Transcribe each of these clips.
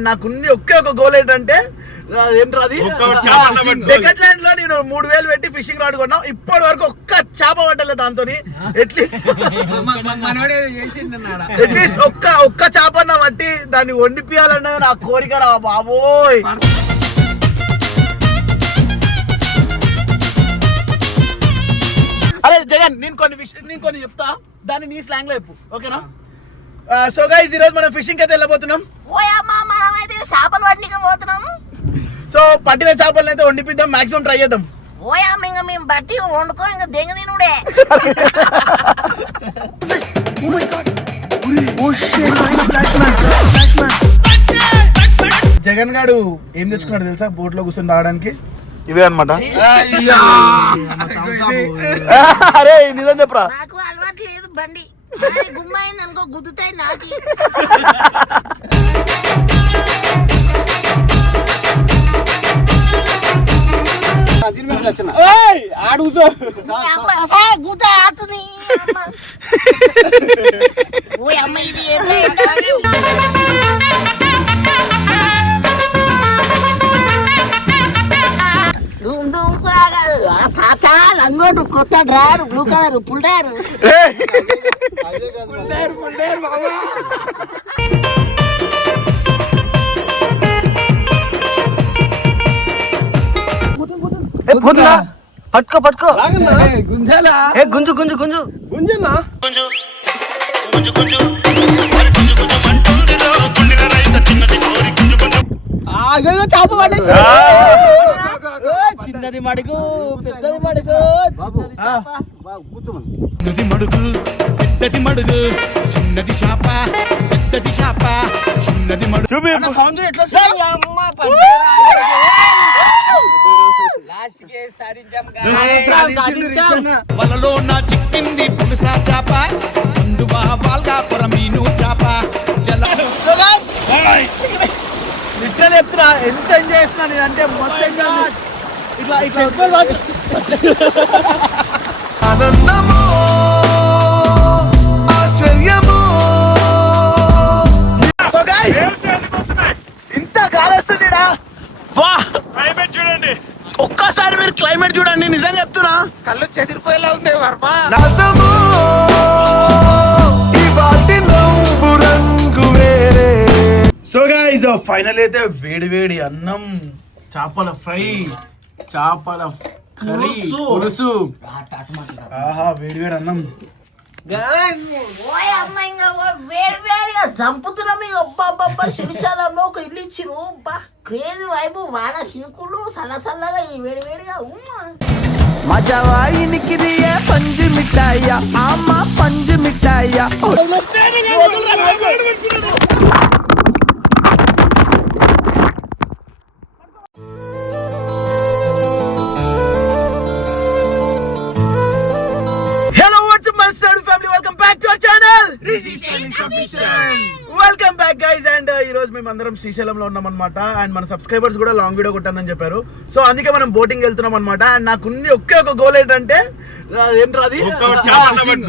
నాకుంది ఒకే ఒక గోల్ ఏంటంటే ఏంటది డెకట్లాండ్ లో నేను 3000 పెట్టి ఫిషింగ్ రాడ్ కొన్నా. ఇప్పటి వరకు ఒక్క చేప పట్టలేదు దాంతో. అట్లీస్ట్ ఒక్క చేపన్న పట్టి దాన్ని వండిపియాలన్నది నా కోరిక రా బాబోయ్. అరే జగన్ నేను కొన్ని చెప్తా, దాన్ని నీ స్లాంగ్ లో చెప్పు, ఓకేనా? సో గైస్ ఈరోజు మనం ఫిషింగ్ అయితే వెళ్ళబోతున్నాం. చేపలు పట్టిక పోతున్నాం. సో పట్టిన చేపలను అయితే వండిపిద్దాం, మాక్సిమం ట్రై చేద్దాం. ఇంకా మేము బట్టి వండుకో ఇంకా దెంగ తినుడే. జగన్ గాడు ఏం తెచ్చుకున్నాడు తెలుసా బోట్ లో కూర్చొని తాగడానికి? ఇవే అనమాట. అరే నిజం చెప్పరా, నాకు అలవాటు లేదు బండి. గుమ్మైంది అనుకో గుద్దుతాయి నాకు. లంగోటు కొత్త drawer blue colour full drawer. పట్టుకో పట్టుకో గుంజాలా గుంజు గుంజు గుంజు గుంజన్నా చేప పడేసి చిన్నది మడుగు పెద్దది మడుగు. చిన్నది మడుగు పెద్దది మడుగు, చిన్నది చేప పెద్దది చేప, చిన్నది మడుగు. సౌండ్ ఎట్లా వలలో నా చిక్కింది పులుసా చేప, అందువా బాల్గాపురం మీను చేప. లిటరల్ చెప్తున్నా, ఎంత ఎంజాయ్ చేస్తున్నా నేను అంటే మస్తు ఎంజాయ్. ఇట్లా ఇట్లా ఆనందమో ఆశ్చర్యమో. సో గైస్ ఇంత గాలి వస్తుంది క్లైమేట్ చూడండి, ఒక్కసారి మీరు క్లైమేట్ చూడండి. నిజంగా చెప్తున్నా, కళ్ళు చెదిరిపోయేలా ఉంది వర్మ. రసమో ఇవాటి నవ్వు రంగు వేరే. సో గైస్ ఫైనల్ అయితే వేడి వేడి అన్నం, చేపల ఫ్రై, చేపల కర్రీ, పులుసు. ఆహా వేడి వేడి అన్నం. వేడి వేడిగా చంపుతున్నాం. అబ్బా శిరిశాలమ్మ ఒక ఇల్లు ఇచ్చిరు. క్రేజీ వైపు వాన శింకులు సల్లసల్లగా ఈ వేడి వేడిగా. మజావాయి నికిరియే పంజు మిఠాయా అమ్మ పంజు మిఠాయా. Welcome back guys. అండ్ ఈ రోజు మేము అందరం శ్రీశైలంలో ఉన్నాం అనమాట. అండ్ మన సబ్స్క్రైబర్స్ కూడా లాంగ్ వీడియో కొట్టానని చెప్పారు. సో అందుకే మనం బోటింగ్ వెళ్తున్నాం అనమాట. అండ్ నాకుంది ఒకే ఒక గోల్ ఏంటంటే ఏంటది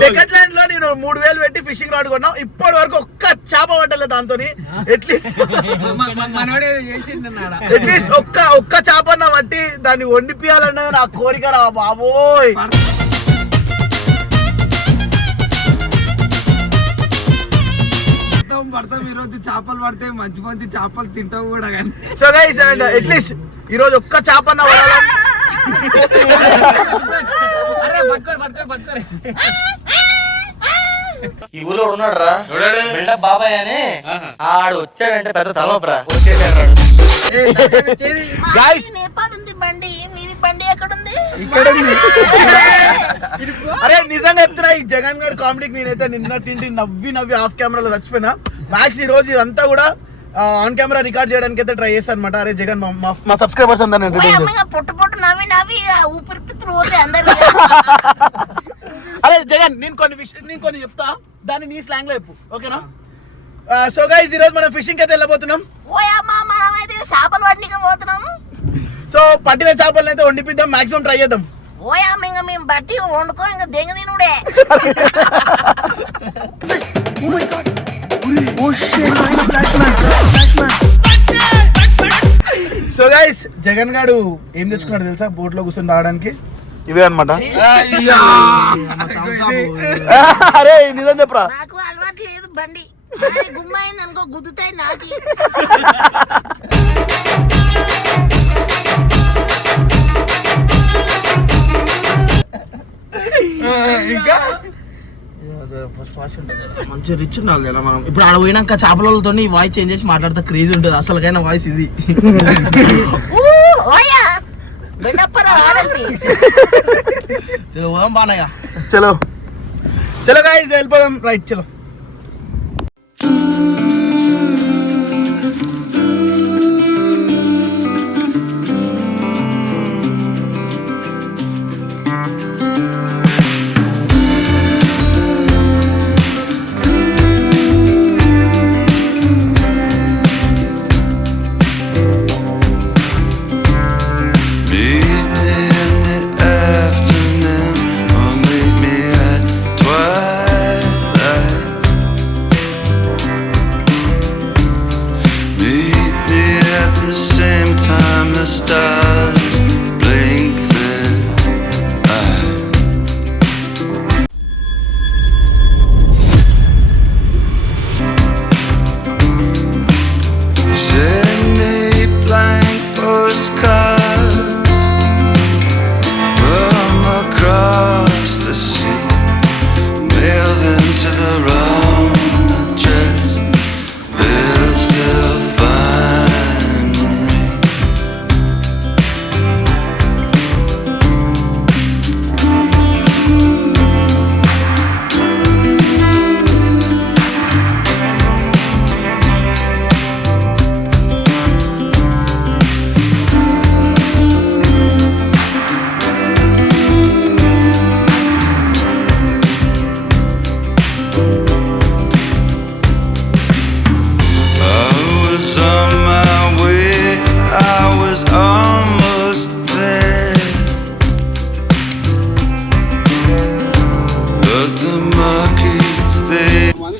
డెకట్లాండ్ లో నేను 3000 పెట్టి ఫిషింగ్ రాడ్ కొన్నా. ఇప్పటి వరకు ఒక్క చేప పట్టలేదు దాంతో. అట్లీస్ట్ ఒక్క చేపన్న పట్టి దాన్ని వండిపియాలన్నది నా కోరిక రా బాబోయ్. పడతాం ఈ రోజు చేపలు పడితే మంచి మంచి చేపలు తింటావు కూడా. కానీ సో గైస్ అండ్ అట్లీస్ట్ ఈ రోజు ఒక్క చేపన్న పడాలని. ఈ ఊళ్ళో ఉన్నాడు రా బిల్డప్ బాబాయ్ అని. ఆడు వచ్చాడంటే పెద్ద తలనొప్పరా. నేపాల్ ఉంది బండి, మీది బండి ఎక్కడుంది? ఇక్కడ అరే నిజంగా చెప్తున్నా, ఈ జగన్ గారి కామెడీకి నేనైతే నిన్నటింటి నవ్వి ఆఫ్ కెమెరాలో చచ్చిపోయినా. మ్యాక్స్ ఈ రోజు ఇదంతా కూడా ఆన్ కెమెరా రికార్డ్ చేయడానికి అయితే ట్రై చేస్తాను అనమాట. అరే జగన్ మా సబ్స్క్రైబర్స్ అందరూ పొట్టు పొట్టు నవ్వి ఊపిరితిత్తులు పోతే అందరు. అరే జగన్ నేను కొన్ని చెప్తా, దాన్ని నీ స్లాంగ్ లో చెప్పు, ఓకేనా? సో గైస్ ఈరోజు మనం ఫిషింగ్ అయితే వెళ్ళబోతున్నాం. మనమైతే చేపలు పట్టిక పోతున్నాం. సో పట్టిన చేపలను అయితే వండిపిద్దాం, మాక్సిమం ట్రై చేద్దాం. ఇంకా మేము బట్టి వండుకో ఇంకా దెంగ తినుడే. Oh shit, flashman. Guys Jagan గాడు ఏం తెచ్చుకున్నాడు తెలుసా బోట్ లో కూర్చొని తాగడానికి? ఇవే అనమాట. అరే నిజం చెప్పరా? నాకు అలవాటు లేదు బండి గుమ్మైంది అనుకో గుద్దుతాయి నాకు. ఇంకా మంచి రిచ్ ఉండాలి కదా మనం. ఇప్పుడు ఆడ పోయినాక చేపలతో వాయిస్ చేంజ్ చేసి మాట్లాడితే క్రేజ్ ఉంటుంది. అసలుకైనా వాయిస్ ఇది. చలో పోదాం బానయ్య. చలో చలో గాయ్స్ వెళ్ళిపోదాం. రైట్ చలో.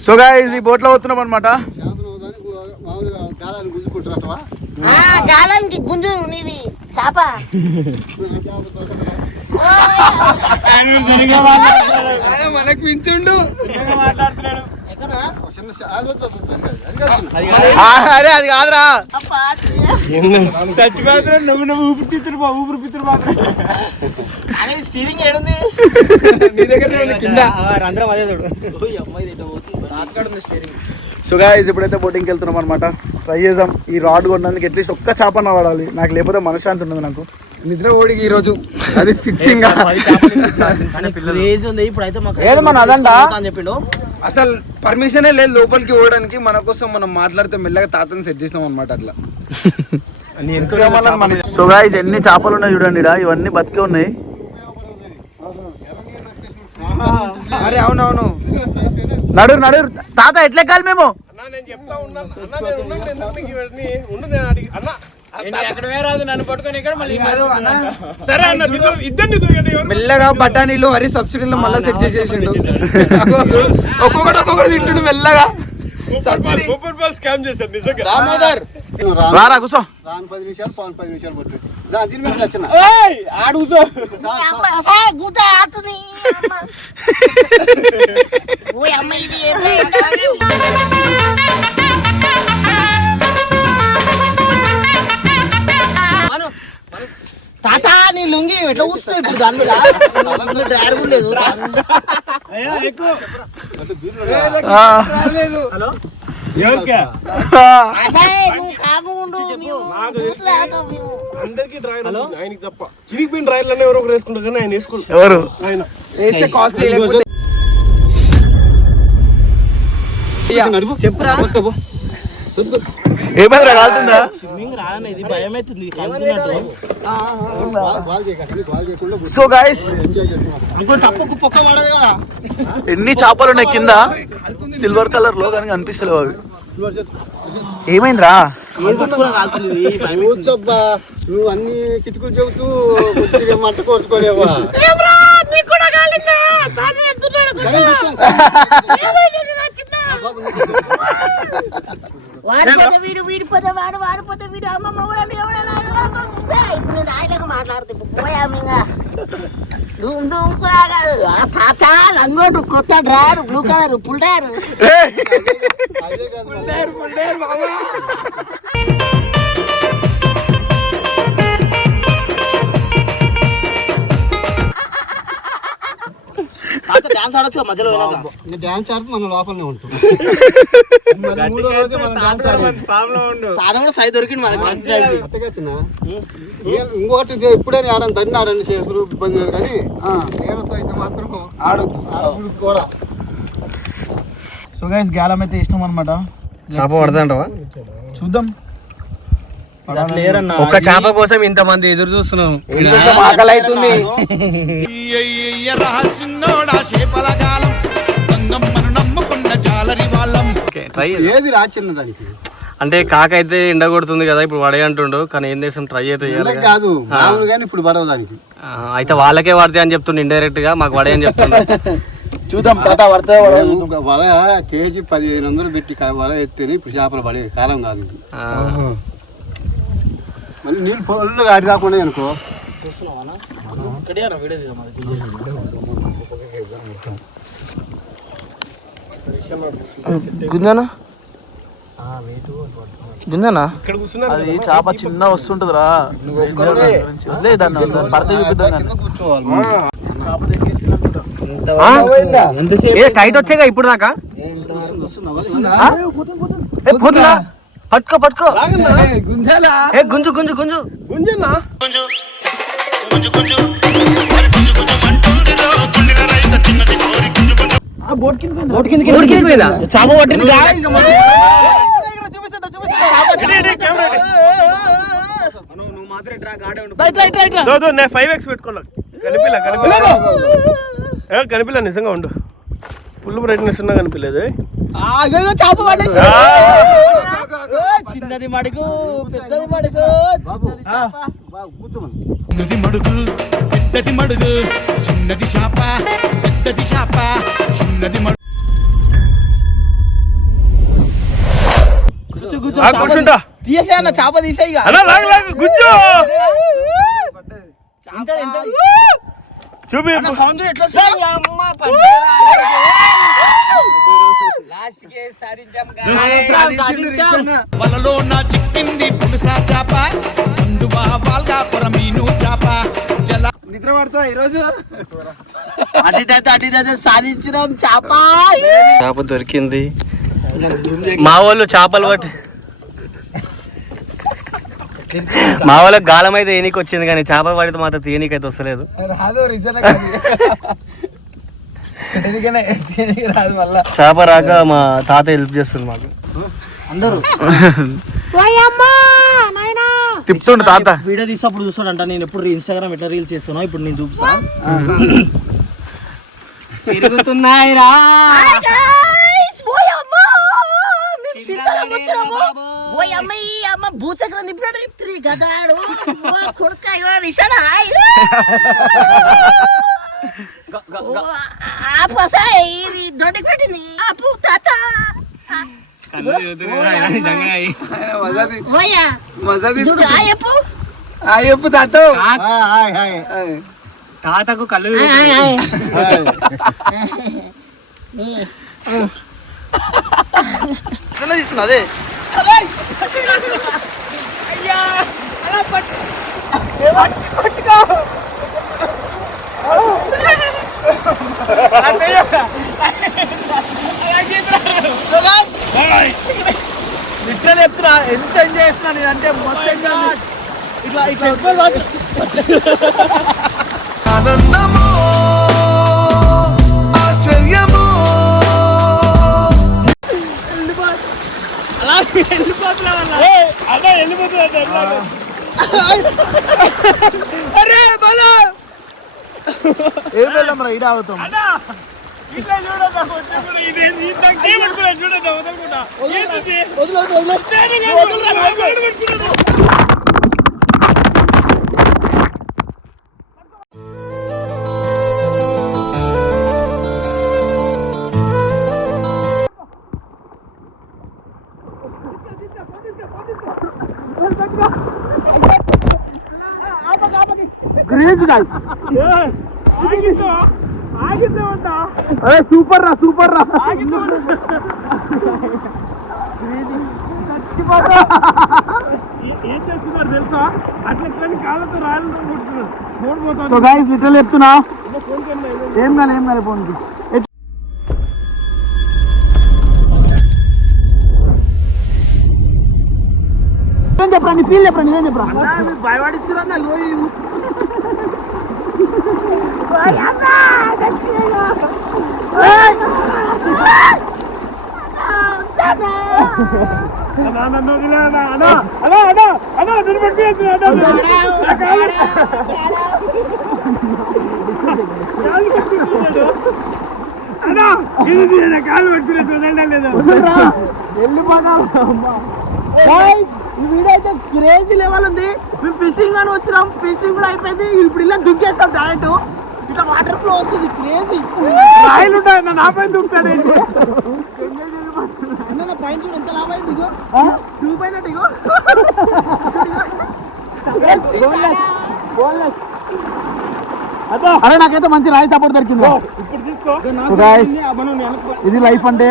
సో గాయ్స్ ఈ బోట్ లో వస్తున్నాం అనమాట. గాలానికి గుంజు నీది చేప. మనకు మించుండు అరే అది కాదురా. చచ్చిపోతున్నా నువ్వు ఊపిరితిత్తులు మాత్రం స్టీరింగ్ ఏడుంది నీ దగ్గర కింద అందరం అదే చూడు. సో గాయ్స్ ఇప్పుడైతే బోటింగ్కి వెళ్తున్నాం అనమాట. ట్రై చేద్దాం ఈ రాడ్ కొన్నందుకు అట్లీస్ట్ ఒక్క చేపన్న పడాలి నాకు, లేకపోతే మనశ్శాంతి ఉండదు నాకు. నిద్ర ఓడికి ఈ రోజు అది ఫిక్సింగ్ ఉంది. ఇప్పుడైతే ఏది మన అదంతా చెప్పిండు. అసలు పర్మిషనే లేదు లోపలికి పోవడానికి. మన కోసం మనం మాట్లాడితే మెల్లగా తాతని సెట్ చేసినాం అనమాట. అట్లా సో గాయ్స్ ఎన్ని చేపలు ఉన్నాయి చూడండి ఈడ. ఇవన్నీ బతికే ఉన్నాయి. అరే అవునవును నడు నడు తాత ఎట్లెక్కాలి మేము? మెల్లగా బఠానీలు హరి సబ్సిడీలో మళ్ళీ సెట్ చేసేసిండు. ఒక్కొక్కటి తింటుండు మెల్లగా. రారా కూర్చో. తాత నీ లుంగి ఎట్లా కూర్చున్నావు ఇప్పుడు దాని మీద? డ్రైవర్ కూడా లేదు. హలో నువ్వు కాగు ఉండు. అందరికి డ్రైవర్ ఆయనకి తప్ప చిరిగిపోయిన డ్రైవర్లనే ఎవరో ఒకరు వేసుకుంటారు కానీ ఆయన వేసుకోరు. ఎవరు వేస్తే కాస్ట్లీ చెప్పురా. ఏమైందిరా కాలుతుందా? స్విమ్మింగ్ రాదన్న ఇది భయం అవుతుంది. సో గాయ్స్ తప్పకు పొక్క పడదు కదా. ఎన్ని చేపలు ఉన్నాయి కింద సిల్వర్ కలర్ లో, కానీ అనిపిస్తలేవు అవి. ఏమైందిరా? నువ్వు అన్ని కిటుకులు చెబుతూ కొద్దిగా మంట కోసుకోలేవా? వాడిపోతే వీడు వీడిపోతే వాడు వాడిపోతే వీడు అమ్మమ్మ కూడా ఎవడన్నా వస్తే ఇప్పుడు నేను ఆయనకు మాట్లాడుతా ఇప్పుడు పోయాము ఇంకా ధూమ్ ధూమ్ కురాగాడు తాత లంగోటు కొత్త driver blue colour full tyre అదే కాదు డాన్స్ ఆడొచ్చు మధ్యలో ఇంకా డాన్స్ ఆడితే మనం లోపలనే ఉంటాం మరి మూడో రోజు మనం డాన్స్ ఆడాలి తాత కూడా సై దొరికింది మనకి అత్తగా చిన్న ఇంకొకటి ఇప్పుడే ఆడని దాన్ని ఆడండి చేసులు ఇబ్బంది లేదు కానీ నేనతో అయితే మాత్రం ఆడొద్దు కూడా. సో గైస్ గ్యాలం అయితే ఇష్టం అనమాట. చేప పడదంటవా? చూద్దాం. ఒక్క చేప కోసం ఇంతమంది ఎదురు చూస్తున్నాం. ఆకలి అవుతుంది. చిన్నోడా చేపలగాలం గంగమ్మను నమ్ముకున్న జాలరి వాళ్ళం. ఏది రాచిన్న దానికి అంటే కాక అయితే ఎండ కొడుతుంది కదా ఇప్పుడు వడే అంటుండు కానీ ఏం చేసాం ట్రై అయితే చేయాలి కాదు మామూలు కానీ ఇప్పుడు పడవ దానికి అయితే వాళ్ళకే పడతాయి అని చెప్తుండే ఇండైరెక్ట్ గా మాకు వడే అని చెప్తుండే. చూద్దాం తాత పడితే వల కేజీ 1500 పెట్టి వల ఎత్తేనే ఇప్పుడు చేపలు పడే కాలం కాదు ఇది. మళ్ళీ నీళ్ళు ఫుల్గా ఆడి కాకుండా అనుకో గుంజనా గుంజనా అది చేప చిన్న వస్తుంటదిరా. పడితే కింద కూర్చోవాలి. టైట్ వచ్చేగా ఇప్పుడు దాకా పోతుందా? పట్టుకో పట్టుకో గుంజాలా గుంజు గుంజు గుంజు గుంజన్నా బోట్ కింద చాప పట్టింది. నేను 5x పెట్టుకున్నా కనిపిల్ల నిజంగా ఉండు. ఫుల్ బ్రైట్నెస్ ఉన్నా కనిపించలేదు. చేప పడేసి చిన్నది మడుగు పెద్దది మడుగు కూర్చోమని చిన్నది మడుగు పెద్దది మడుగు చిన్నది చేప పెద్దది చేప చిన్నది మడుగు. కూర్చుంటా తీసే అన్న చేప తీసే ఇక అలా లాగు లాగు గుంజు చూపి సౌండ్ ఎట్లా వలలో నా చిక్కింది పులుసా చేప అందువా వాల్గాపురం మీను చేప జల నిద్ర పడతా ఈరోజు. అటు సాధించినాం చేప. చేప దొరికింది. మా వాళ్ళు చేపలు పట్టి మా వాళ్ళకి గాలం అయితే ఏనికి వచ్చింది కానీ చేప పడితే మాత్రం తీయనికైతే వస్తలేదు. రాదు రీజన్ రాదు మళ్ళా. చేప రాక మా తాత హెల్ప్ చేస్తుంది మాకు. అందరూ తిప్పుతుండు తాత. వీడియో తీసినప్పుడు చూస్తాడంట. నేను ఎప్పుడు ఇన్స్టాగ్రామ్ ఎట్లా రీల్స్ చేస్తున్నా ఇప్పుడు నేను చూపిస్తా. తిరుగుతున్నాయిరా భూచక్రం తిప్పాడు చెప్తుంది గదాడు కొడుక ఇది దొడ్డికి పెట్టింది ఆపు తాత చెప్పు తాత. తాతకు కళ్ళు తీస్తున్నా అదే ఇట్లా చెప్తున్నా. ఎంత ఎంజాయ్ చేస్తున్నా నేను అంటే మస్తు ఎంజాయ్. ఇట్లా ఇట్లా ఆనందమో ఆశ్చర్యమో అలా వెళ్ళిపోతున్నా అలా వెళ్ళిపోతున్నా. అరే బలా ఏం వెళ్ళాం రా ఇడ అవుతాం. ఇట్లా చూడదు ఇదేంటి చూడదు వదలకుండా వదిలేదు సూపర్ రా సూపర్ రా సో గైస్ లిటరల్ చెప్తున్నా ఏం కాలే ఫోన్కి చెప్పరా నీ ఫీల్ చెప్పరా నీదేం చెప్పరా భయపడిస్తున్నా ఈ వీడియో అయితే క్రేజీ లెవెల్ ఉంది. మేము ఫిషింగ్ అని వచ్చినాం, ఫిషింగ్ కూడా అయిపోయింది. ఇప్పుడు ఇలా దుంకేస్తాం డైరెక్ట్. ఇట్లా వాటర్ ఫ్లో వస్తుంది, క్రేజీ రాయలు ఉంటాయి. నా పైన దుంకుతాడు పైన చూడు ఎంత లాభ అయింది. ఇగో టూ పైన ఇగో అరే నాకైతే మంచి రాయి సపోర్ట్ దొరికింది. ఇది లైఫ్ అంటే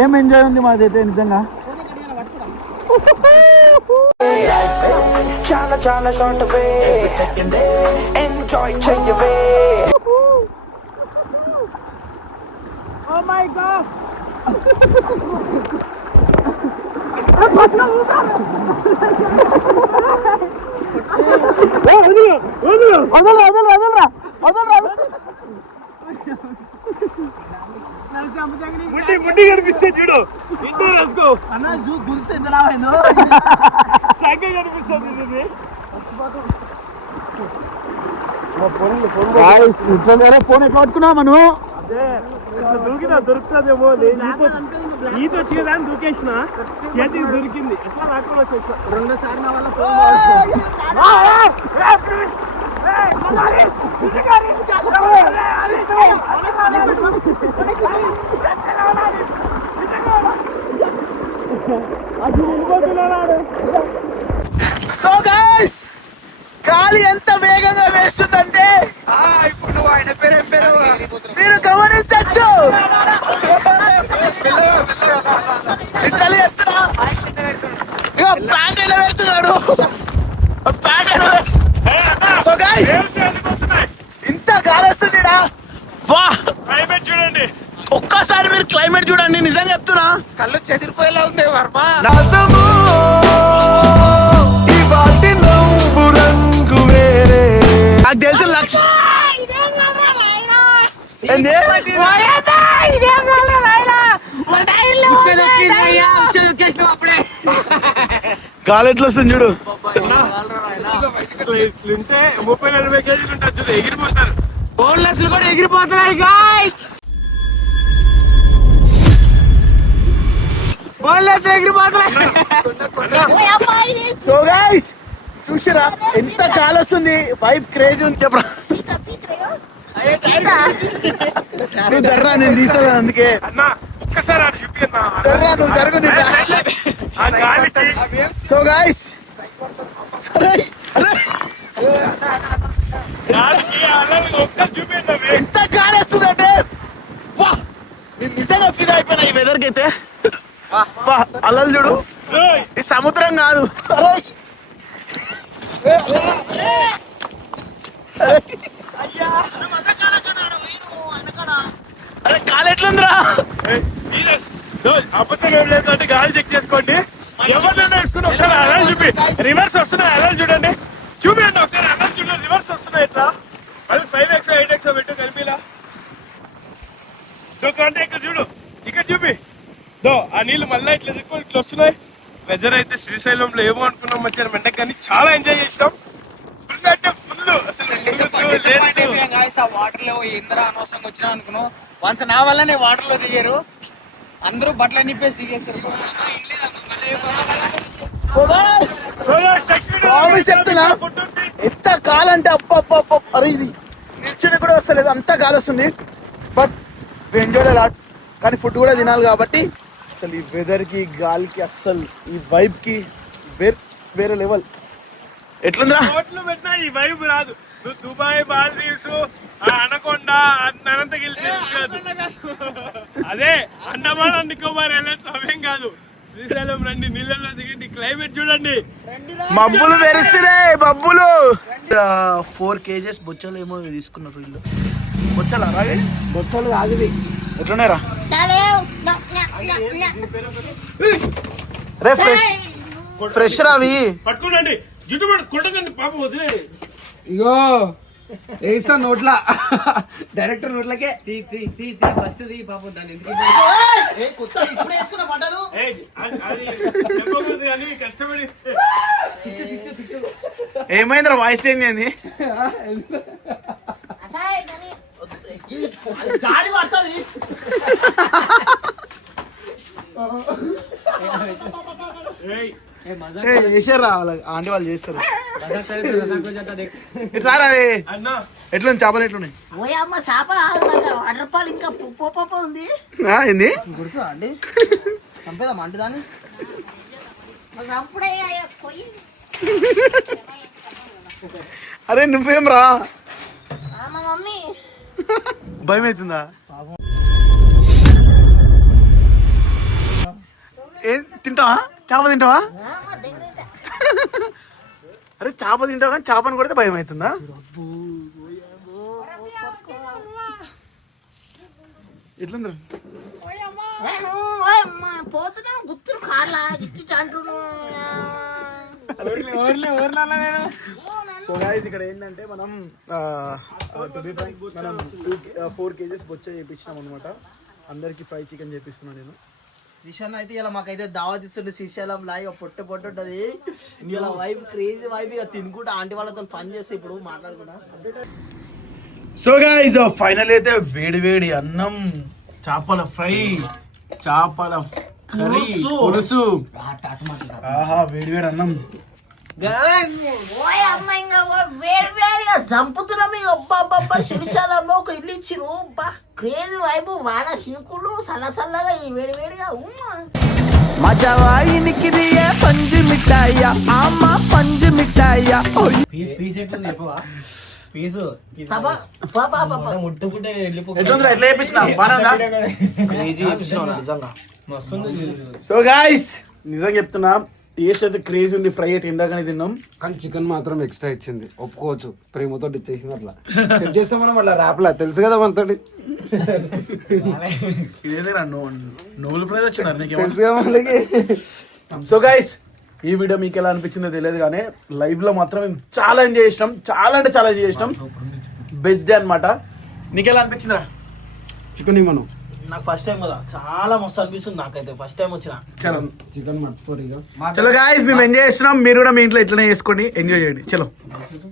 ఏం ఎంజాయ్ ఉంది మాదైతే నిజంగా. చాలా షార్ట్ ఎంజాయ్ చెయ్యవే. Oh my god! ముడ్డి కనిపిస్తే చూడు ఇంట్లో వేసుకో అన్న జూ గుల్స్ ఎంత రావాయిందో సైకిల్ కనిపిస్తుంది. ఫోన్ ఎట్లా పట్టుకున్నావు మనం దూకినా దొరుకుతుందేమో. ఈత వచ్చి కదా అని దూకేసిన చేతికి దొరికింది. ఎట్లా రాకుండా వచ్చేసా రెండోసారి నా వల్ల సో గైస్ గాలి ఎంత వేగంగా వేస్తుందంటే ఇప్పుడు నువ్వు ఆయన పేరు ఏం పేరు మీరు గమనించచ్చు. లిటరల్లీ చెప్తున్నా ఇక ప్యాంట్ ఎలా పెడుతున్నాడు. సో గైస్ ఇంత గాలి వస్తుంది. వా క్లైమేట్ చూడండి, ఒక్కసారి మీరు క్లైమేట్ చూడండి. నిజంగా చెప్తున్నా కళ్ళు చెదిరిపోయేలా ఉంది వర్మ. నాకు తెలిసి లక్ష గాలి ఎట్లా వస్తుంది చూడు. 30-40 కేజీలు ఉంటారు చూడు, ఎగిరిపోతారు. బోన్లెస్లు కూడా ఎగిరిపోతున్నాయి గాయ్స్. బోన్లెస్ ఎగిరిపోతున్నాయి. సో గాయ్స్ చూసిరా ఎంత గాలి వస్తుంది. వైబ్ క్రేజీ ఉంది. చెప్పరా నువ్వు జర్రా, నేను తీసాను అందుకే. అన్న ఒక్కసారి ఆడ చూపి అన్న. జర్రా నువ్వు జరగ. ఆ గాలికి సో గాయ్స్ ఒకసారి చూపి ఎంత గాలి వస్తుందంటే వా నేను నిజంగా ఫీల్ అయిపోయినా ఈ వెదర్ కి అయితే. అల్లలు చూడు, ఈ సముద్రం కాదు. అరే గాలి ఎట్లుందిరా. సీరియస్ అబద్ధం ఏం లేదు అంటే గాలి చెక్ చేసుకోండి. ఎవరినైనా వేసుకుని ఒకసారి అలా చూపి. రివర్స్ వస్తున్నాయి అలా చూడండి, చూపించండి ఒకసారి అలా చూడండి. రివర్స్ వస్తున్నాయి ఇట్లా. అది 5x 8x పెట్టు కలిపిలా అంటే ఇక్కడ చూడు, ఇక్కడ చూపి దో ఆ నీళ్ళు మళ్ళీ ఇట్లా దిక్కు ఇట్లా వస్తున్నాయి. వెదర్ అయితే శ్రీశైలంలో ఏమో అనుకున్నాం మంచిగా మెంట, కానీ చాలా ఎంజాయ్ చేసినాం. ఫుల్ అంటే ఫుల్ అసలు వాటర్ లో ఇంద్ర అనవసరంగా వచ్చినా అనుకున్నాం. వన్స్ నా వల్లనే వాటర్ లో దిగారు అందరూ, బట్టలు నిప్పేసి దిగేస్తారు. చెప్తున్నా ఎంత గాలి అంటే అప్ప అరే ఇది నిల్చుని కూడా వస్తలేదు, అంత గాలి వస్తుంది. But enjoy lot. కానీ ఫుడ్ కూడా తినాలి కాబట్టి అసలు ఈ వెదర్ కి గాలికి అస్సలు ఈ వైబ్ కి వేరే లెవెల్. ఎట్లుందిరా? కోట్లు పెట్టినా ఈ వైబ్ రాదు. నువ్వు దుబాయ్, మాల్దీవ్స్, అనకొండ, అనంతగిరి కాదు, అదే అండమాన్ అండ్ నికోబార్ వెళ్ళే సమయం కాదు. శ్రీశైలం రండి, నీళ్ళలో దిగండి, క్లైమేట్ చూడండి. మబ్బులు మెరుస్తున్నాయి, మబ్బులు. 4 kgs బొచ్చలు ఏమో తీసుకున్నారు వీళ్ళు. బొచ్చలా రావి? బొచ్చలు ఆగివి ఎట్లున్నాయిరా? రే ఫ్రెష్ రావి. పట్టుకోండి, జుట్టు కొట్టదండి పాపం, వదిలే. ఇగో వేస్తా నోట్ల డైరెక్టర్ నోట్లకే ఫస్ట్ పాపం దాన్ని ఎందుకు అది కష్టపడి. ఏమైందిరా వాయిస్ చేంజ్ అయింది? జాడి పడుతుంది. చేసారా ఆంటీ వాళ్ళు చేస్తారు. ఎట్లా రే? ఎట్లుంది చేపలు? ఎట్లున్నాయి? ఓయమ్మ చేప వాటర్ రూపాయలు ఇంకా పోప ఉంది. ఏంది గుర్తుందా అండి? చంపేదామా అంటే దాన్ని? చంపుడే పోయి. అరే నువ్వేం రా? మా మమ్మీ భయం అవుతుందా? ఏం తింటావా? చేప తింటావా? అరే చేప తింటావా కానీ చేపను కొడితే భయం అవుతుందా? ఎట్లుంది? పోతున్నా గుర్తులు కార్లా ఇచ్చి అంటున్నావు. సో గాయ్స్ ఇక్కడ ఏంటంటే మనం టు బి ఫ్రాంక్ మనం 4 kgs బొచ్చ చేయించినాం అనమాట. అందరికి ఫ్రై చికెన్ చేపిస్తున్నాను నేను. శ్రీశైలం అయితే ఇలా మాకైతే దావత్ ఇస్తుండే. శ్రీశైలం లాగా పొట్ట ఉంటది. ఇలా వైబ్ క్రేజీ వైబ్ ఇక తినుకుంటా ఆంటీ వాళ్ళతో పని చేస్తే ఇప్పుడు మాట్లాడుకుంటా. సో గాయ్స్ ఫైనల్ అయితే వేడి వేడి అన్నం, చేపల ఫ్రై, చేపల కర్రీ, పులుసు. ఆహా వేడి వేడి అన్నం. ఓయ్ అమ్మ ఇంకా వేడి వేడిగా చంపుతున్నాం. ఇక అబ్బా శిరిశాలమ్మ ఒక ఇల్లు ఇచ్చిరు. క్రేజీ వైపు వాన శినుకులు సల్లసల్లగా ఈ వేడి వేడిగా పంజు మిఠాయా అమ్మ పంజు మిఠాయా. ఎట్లుందిరా? ఎట్లా చేయించినా? బాగా సో గాయ్స్ నిజంగా చెప్తున్నా, టేస్ట్ అయితే క్రేజీ ఉంది. ఫ్రై అయితే ఇందాకనే తిన్నాం కానీ చికెన్ మాత్రం ఎక్స్ట్రా ఇచ్చింది. ఒప్పుకోవచ్చు, ప్రేమతో ఇచ్చేసింది. అట్లా సెట్ చేస్తాం మనం వాళ్ళ ర్యాప్లా తెలుసు కదా మనతోటి. ఇదేరా నోబెల్ ప్రైజ్ వచ్చినారు నీకు తెలుసు కదా వాళ్ళకి. సో గైస్ ఈ వీడియో మీకు ఎలా అనిపించిందో తెలియదు కానీ లైవ్ లో మాత్రం మేము చాలా ఎంజాయ్ చేసినాం. చాలా అంటే చాలా ఎంజాయ్ చేసినాం. బెస్ట్ డే అనమాట. నీకు ఎలా అనిపించిందిరా? చికెన్ ఇవ్వను. నాకు ఫస్ట్ టైం కదా, చాలా మస్తు అనిపిస్తుంది నాకైతే. ఫస్ట్ టైం వచ్చిన చలో చికెన్ మర్చిపోరు ఇక. చలో గాయస్ మేము ఎంజాయ్ చేస్తున్నాం. మీరు కూడా మీ ఇంట్లో ఇట్లనే చేసుకోండి, ఎంజాయ్ చేయండి. చలో.